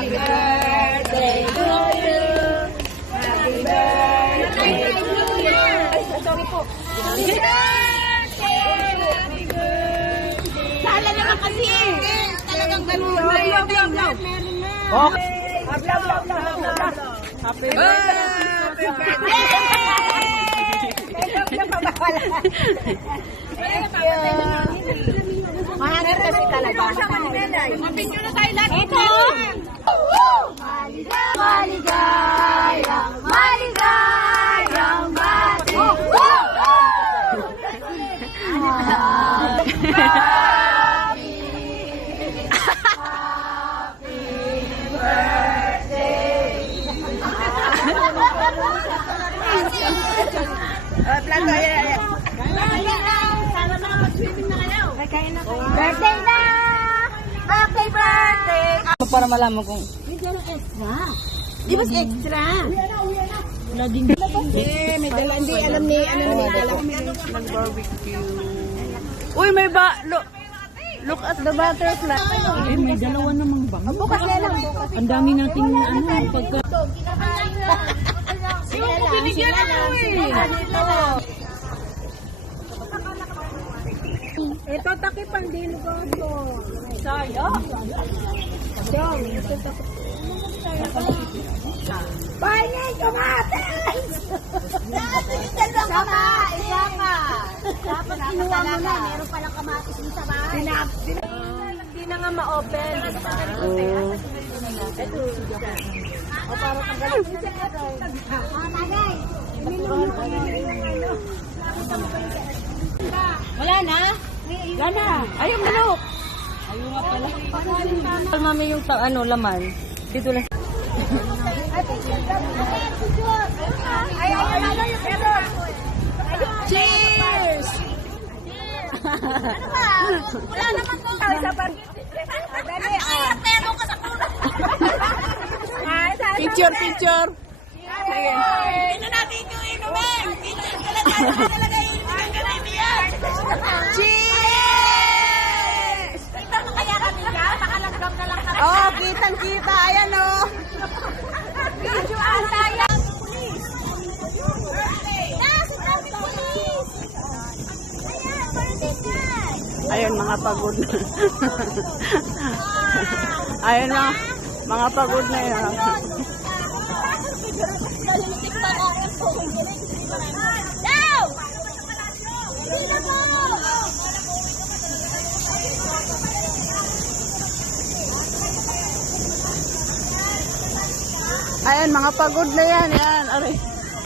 Happy birthday to you. Happy birthday to you. Ay, sorry po. Happy birthday. Happy birthday. Sala naman kasi. Talagang ganun. Meron na. Okay. Happy birthday. Mahal kasi talaga. Mapicture na tayo lahat. Ito! Maligayang, maligayang bati. Birthday na! Happy birthday! Para malaman kung Di ba extra? wala din. May dala. Hindi, alam ni, Nag-barbecue. Uy, may look at the butterfly. Eh, may dalawa namang bango. bukas na lang. Ang dami nating pagka... Sige lang. Binigyan na mo eh. Ito takipang din ko ito. Sayo. Dong, ito takip. Pahingin kamatis! Dapat yung dalawang kamatis. Dapat kinuha mo na. Meron palang kamatis dito sa bahay. Hindi na nga ma-open. Oh. O para tanggalin. Tagay. Wala na? Wala na. Ayaw manok. Ayaw nga pala. Mami yung laman. Dito lang. Cheers! Ano ba? Wala naman kung sa bar. Dali, pero ka sa puno. Picture. Sige. Ito natin yung inumin. Picture ka lang talaga inumin ka na iyan. Cheers! Kita mo kaya kami ka? Nakalanggam na lang kami. Oh, kitang-kita. Ayan oh. Videoan tayo. Ayun, mga pagod na. Ayun, mga pagod na yan. Ayun, mga pagod na yan. Yan, aray.